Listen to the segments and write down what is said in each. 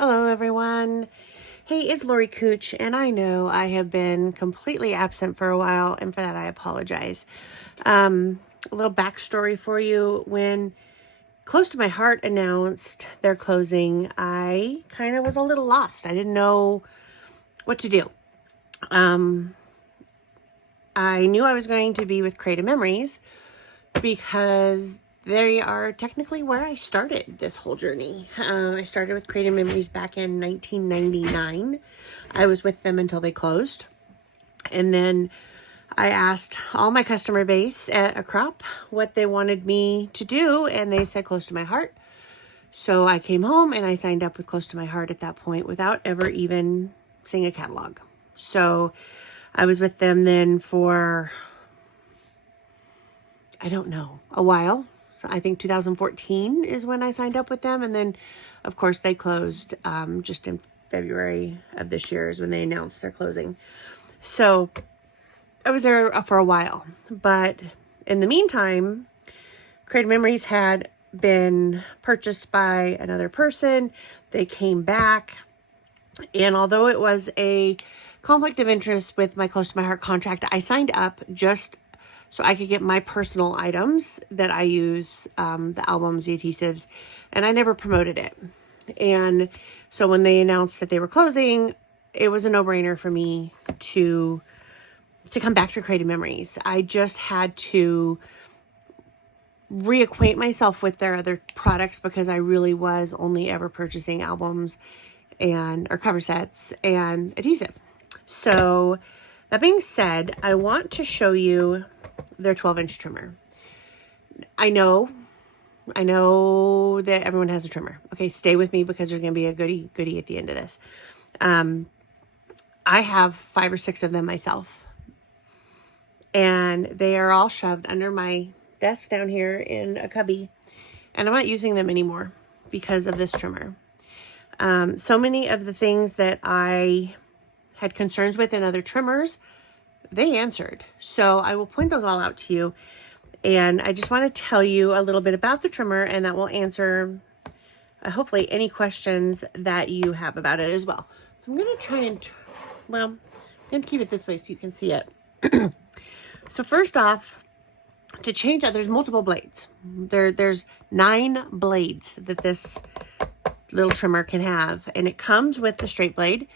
Hello, everyone. Hey, it's Lori Cooch, and I know I have been completely absent for a while, and for that I apologize. A little backstory for you. When Close to My Heart announced their closing, I kind of was a little lost. I didn't know what to do. I knew I was going to be with Creative Memories because they are technically where I started this whole journey. I started with Creative Memories back in 1999. I was with them until they closed. And then I asked all my customer base at a crop what they wanted me to do, and they said Close to My Heart. So I came home and I signed up with Close to My Heart at that point without ever even seeing a catalog. So I was with them then for, I don't know, a while. So I think 2014 is when I signed up with them. And then, of course, they closed just in February of this year is when they announced their closing. So I was there for a while. But in the meantime, Creative Memories had been purchased by another person. They came back. And although it was a conflict of interest with my Close to My Heart contract, I signed up just so I could get my personal items that I use, the albums, the adhesives, and I never promoted it. And so when they announced that they were closing, it was a no-brainer for me to come back to Creative Memories. I just had to reacquaint myself with their other products because I really was only ever purchasing albums or cover sets and adhesive. So that being said, I want to show you their 12-inch trimmer. I know that everyone has a trimmer. Okay, stay with me because there's going to be a goodie at the end of this. I have 5 or 6 of them myself. And they are all shoved under my desk down here in a cubby. And I'm not using them anymore because of this trimmer. So many of the things that I had concerns with in other trimmers, they answered. So I will point those all out to you. And I just want to tell you a little bit about the trimmer, and that will answer hopefully any questions that you have about it as well. So I'm going to try and, I'm going to keep it this way so you can see it. So first off, to change out, there's multiple blades. There's 9 blades that this little trimmer can have, and it comes with the straight blade.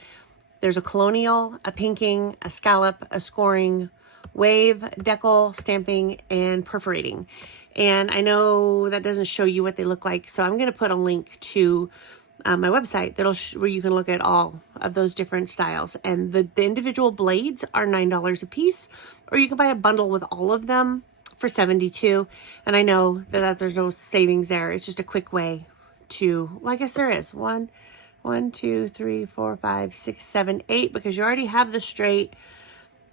There's a colonial, a pinking, a scallop, a scoring, wave, decal, stamping, and perforating. And I know that doesn't show you what they look like, so I'm going to put a link to my website where you can look at all of those different styles. And the individual blades are $9 a piece, or you can buy a bundle with all of them for $72. And I know that there's no savings there. It's just a quick way to, well, I guess there is 1, 2, 3, 4, 5, 6, 7, 8, because you already have the straight.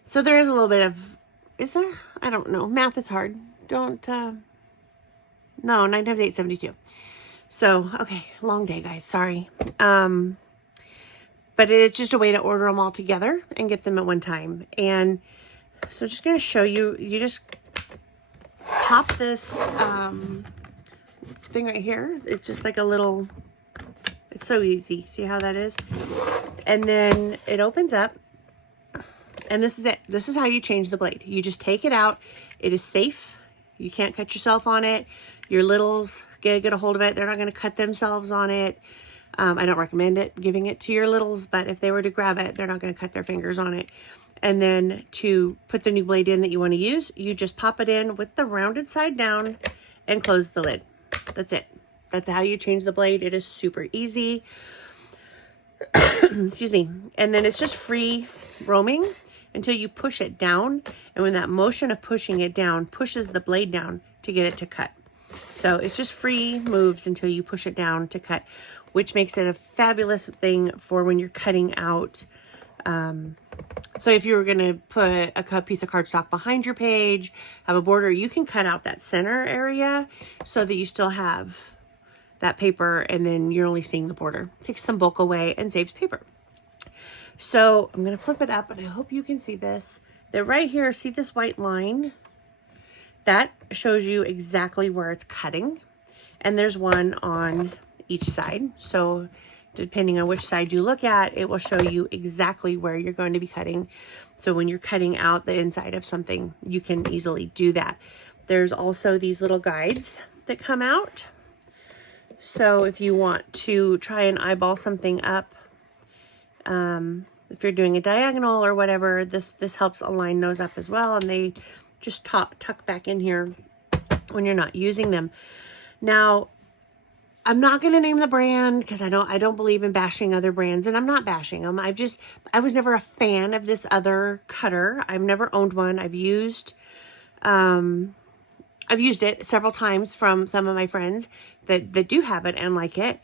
So there is a little bit of, is there? I don't know. Math is hard. No, 9 times 8, 72. So, okay, long day, guys. Sorry. But it's just a way to order them all together and get them at one time. And so I'm just going to show you, you just pop this thing right here. It's just like a little, it's so easy. See how that is? And then it opens up. And this is it. This is how you change the blade. You just take it out. It is safe. You can't cut yourself on it. Your littles get a hold of it. They're not going to cut themselves on it. I don't recommend giving it to your littles, but if they were to grab it, they're not going to cut their fingers on it. And then to put the new blade in that you want to use, you just pop it in with the rounded side down and close the lid. That's it. That's how you change the blade. It is super easy. Excuse me. And then it's just free roaming until you push it down. And when that motion of pushing it down pushes the blade down to get it to cut. So it's just free moves until you push it down to cut, which makes it a fabulous thing for when you're cutting out. So if you were going to put a piece of cardstock behind your page, have a border, you can cut out that center area so that you still have that paper and then you're only seeing the border. Takes some bulk away and saves paper. So I'm going to flip it up, and I hope you can see this. That right here, see this white line? That shows you exactly where it's cutting. And there's one on each side. So Depending on which side you look at, it will show you exactly where you're going to be cutting. So when you're cutting out the inside of something, you can easily do that. There's also these little guides that come out. So if you want to try and eyeball something up, if you're doing a diagonal or whatever, this helps align those up as well. And they just tuck back in here when you're not using them. Now, I'm not going to name the brand because I don't believe in bashing other brands, and I'm not bashing them. I was never a fan of this other cutter. I've never owned one. I've used it several times from some of my friends that do have it and like it.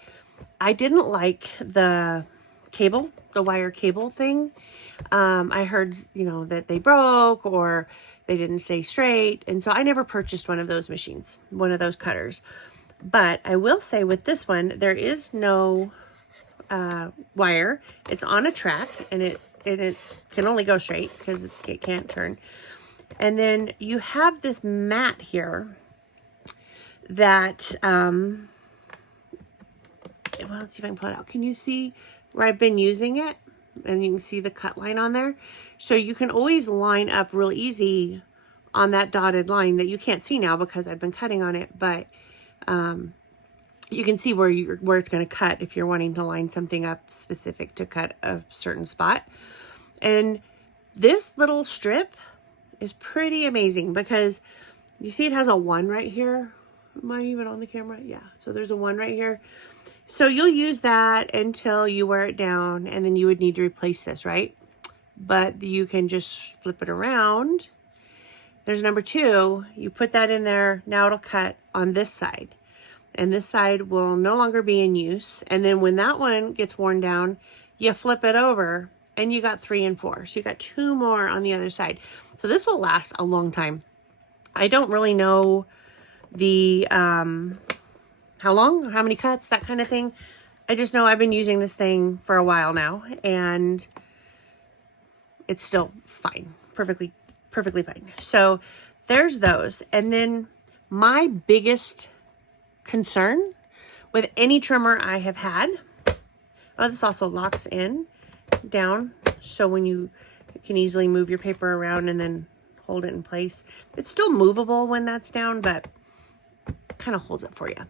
I didn't like the cable, the wire cable thing. I heard, that they broke or they didn't stay straight. And so I never purchased one of those machines, one of those cutters. But I will say with this one, there is no wire. It's on a track, and it can only go straight because it can't turn. And then you have this mat here that, well, let's see if I can pull it out. Can you see where I've been using it? And you can see the cut line on there. So you can always line up real easy on that dotted line that you can't see now because I've been cutting on it, but you can see where it's going to cut if you're wanting to line something up specific to cut a certain spot. And this little strip is pretty amazing because you see it has a 1 right here. Am I even on the camera? Yeah. So there's a 1 right here. So you'll use that until you wear it down, and then you would need to replace this, right? But you can just flip it around. There's number 2. You put that in there. Now it'll cut on this side. And this side will no longer be in use. And then when that one gets worn down, you flip it over and you got 3 and 4. So you got 2 more on the other side. So this will last a long time. I don't really know the, how long, how many cuts, that kind of thing. I just know I've been using this thing for a while now, and it's still fine. Perfectly fine. So there's those. And then my biggest concern with any trimmer I have had, this also locks in down, so when you can easily move your paper around and then hold it in place. It's still movable when that's down, but kind of holds it for you.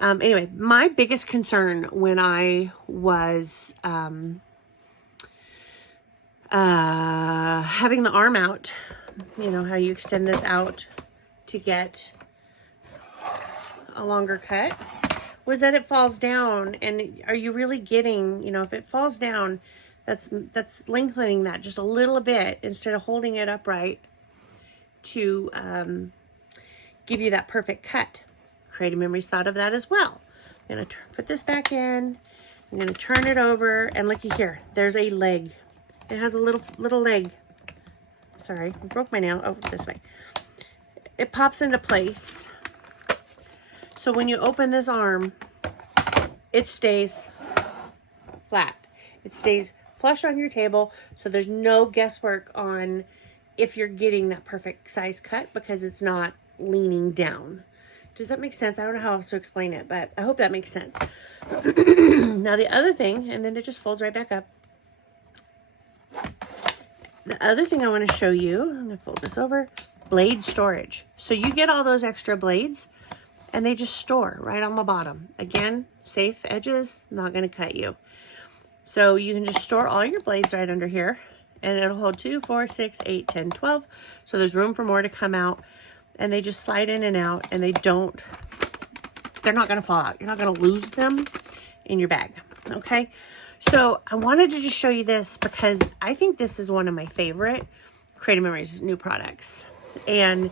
Anyway, my biggest concern when I was having the arm out, how you extend this out to get a longer cut, was that it falls down. And are you really getting, if it falls down, that's lengthening that just a little bit instead of holding it upright to give you that perfect cut. Creative Memories thought of that as well. I'm going to put this back in. I'm going to turn it over, and looky here. There's a leg. It has a little leg. Sorry, I broke my nail. Oh, this way. It pops into place. So when you open this arm, it stays flat. It stays flush on your table, so there's no guesswork on if you're getting that perfect size cut because it's not leaning down. Does that make sense? I don't know how else to explain it, but I hope that makes sense. Now the other thing, and then it just folds right back up. The other thing I want to show you, I'm going to fold this over, blade storage. So you get all those extra blades and they just store right on the bottom. Again, safe edges, not going to cut you. So you can just store all your blades right under here, and it'll hold 2, 4, 6, 8, 10, 12. So there's room for more to come out. And they just slide in and out, and they're not going to fall out. You're not going to lose them in your bag. Okay. So I wanted to just show you this because I think this is one of my favorite Creative Memories new products. And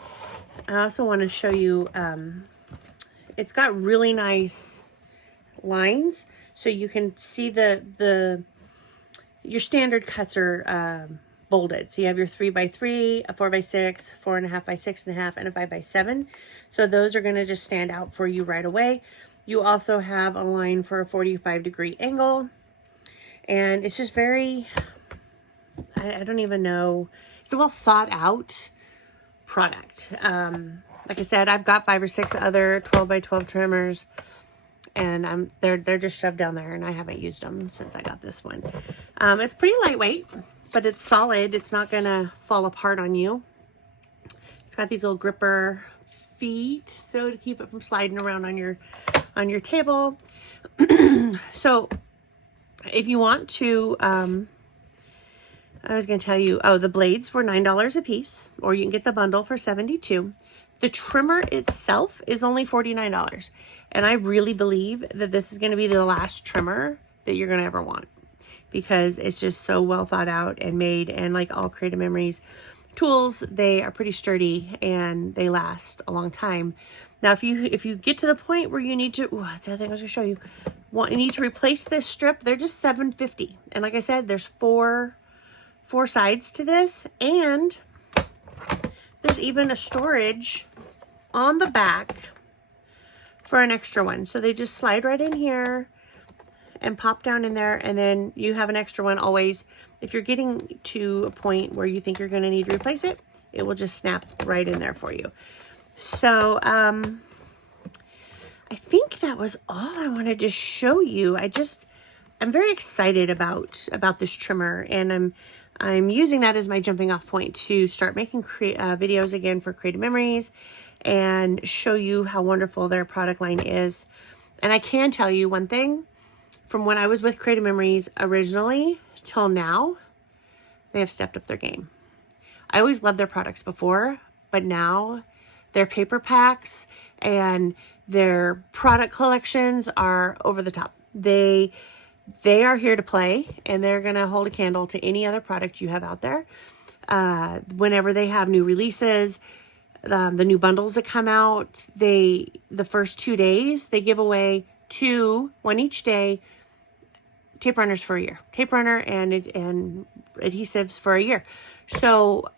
I also want to show you, it's got really nice lines. So you can see your standard cuts are, bolded. So you have your 3x3, a 4x6, 4.5 by 6.5, and a 5x7. So those are going to just stand out for you right away. You also have a line for a 45-degree angle. And it's just very, I don't even know. It's a well thought out product. Like I said, I've got 5 or 6 other 12x12 trimmers. and they're just shoved down there, and I haven't used them since I got this one. It's pretty lightweight, but it's solid. It's not gonna fall apart on you. It's got these little gripper feet, so to keep it from sliding around on your table. So if you want to, I was going to tell you, oh, the blades were $9 a piece, or you can get the bundle for $72. The trimmer itself is only $49. And I really believe that this is going to be the last trimmer that you're going to ever want, because it's just so well thought out and made. And like all Creative Memories tools, they are pretty sturdy and they last a long time. Now, if you get to the point where you need to, that's the other thing I was going to show you. You need to replace this strip. They're just $7.50. And like I said, there's four sides to this, and there's even a storage on the back for an extra one. So they just slide right in here and pop down in there, and then you have an extra one always. If you're getting to a point where you think you're going to need to replace it, it will just snap right in there for you. So I think that was all I wanted to show you. I'm very excited about this trimmer, and I'm using that as my jumping off point to start making videos again for Creative Memories and show you how wonderful their product line is. And I can tell you one thing, from when I was with Creative Memories originally till now, they have stepped up their game. I always loved their products before, but now their paper packs and their product collections are over the top. They are here to play, and they're going to hold a candle to any other product you have out there. Whenever they have new releases, the new bundles that come out, the first 2 days, they give away one each day, tape runners for a year. Tape runner and adhesives for a year. So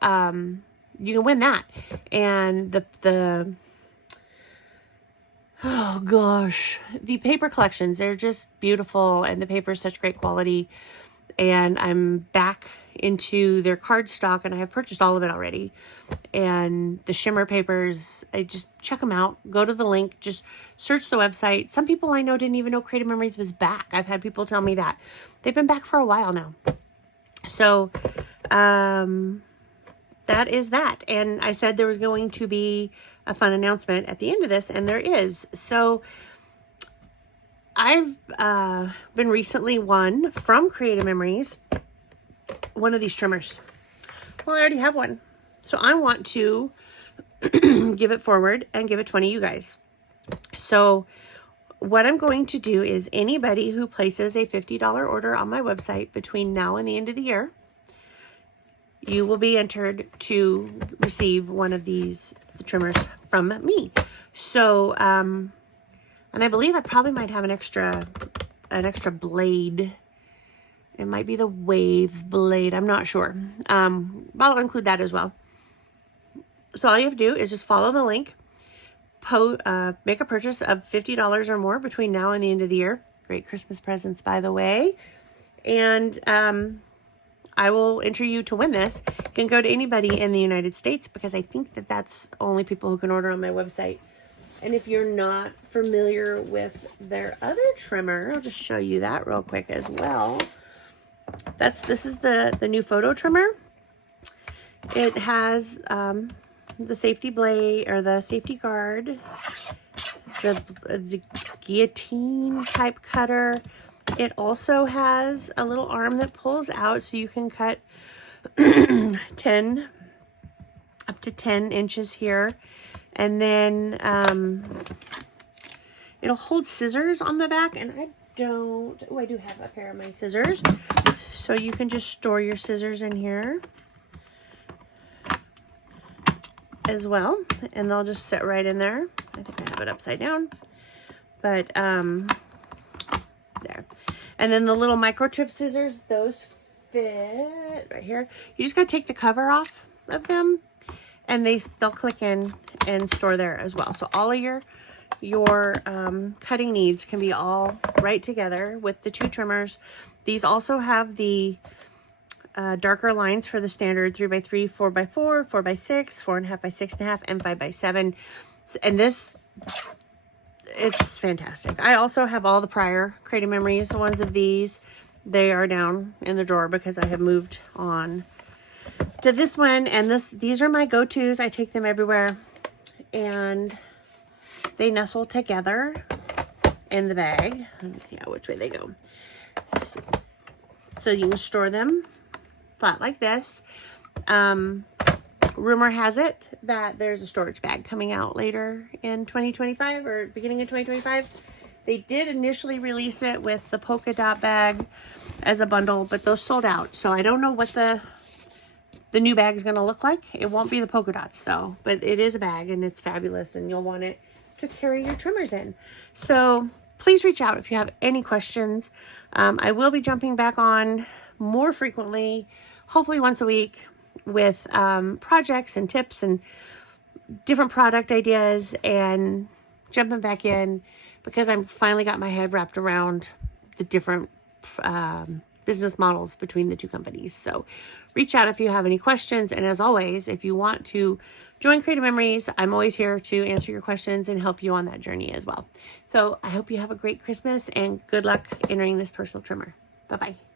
you can win that. And oh gosh, the paper collections, they're just beautiful, and the paper is such great quality. And I'm back into their cardstock, and I have purchased all of it already. And the shimmer papers, I just check them out. Go to the link, just search the website. Some people I know didn't even know Creative Memories was back. I've had people tell me that. They've been back for a while now. So that is that. And I said there was going to be a fun announcement at the end of this, and there is. So I've been recently won from Creative Memories one of these trimmers. Well, I already have one, so I want to give it forward and give it to one of you guys. So what I'm going to do is, anybody who places a $50 order on my website between now and the end of the year, you will be entered to receive one of the trimmers from me. So, and I believe I probably might have an extra blade. It might be the wave blade. I'm not sure. I'll include that as well. So all you have to do is just follow the link, make a purchase of $50 or more between now and the end of the year. Great Christmas presents, by the way. And I will enter you to win this. You can go to anybody in the United States, because I think that's only people who can order on my website. And if you're not familiar with their other trimmer, I'll just show you that real quick as well. This is the new photo trimmer. It has the safety blade, or the safety guard, the guillotine type cutter. It also has a little arm that pulls out, so you can cut up to 10 inches here. And then it'll hold scissors on the back, and I do have a pair of my scissors. So you can just store your scissors in here as well, and they'll just sit right in there. I think I have it upside down, but there. And then the little microchip scissors, those fit right here. You just gotta take the cover off of them, and they'll click in and store there as well. So all of your cutting needs can be all right together with the two trimmers. These also have the darker lines for the standard 3x3, 4x4, 4x6, 4.5 by 6.5, and 5x7. And this it's fantastic. I also have all the prior Creative Memories, the ones of these. They are down in the drawer because I have moved on to this one. And these are my go-tos. I take them everywhere. And they nestle together in the bag. Let me see which way they go. So you can store them flat like this. Rumor has it that there's a storage bag coming out later in 2025 or beginning of 2025. They did initially release it with the polka dot bag as a bundle, but those sold out. So I don't know what the new bag is going to look like. It won't be the polka dots though, but it is a bag and it's fabulous and you'll want it to carry your trimmers in. So please reach out if you have any questions. I will be jumping back on more frequently, hopefully once a week, with projects and tips and different product ideas, and jumping back in because I've finally got my head wrapped around the different business models between the two companies. So reach out if you have any questions. And as always, if you want to join Creative Memories, I'm always here to answer your questions and help you on that journey as well. So I hope you have a great Christmas and good luck entering this personal trimmer. Bye-bye.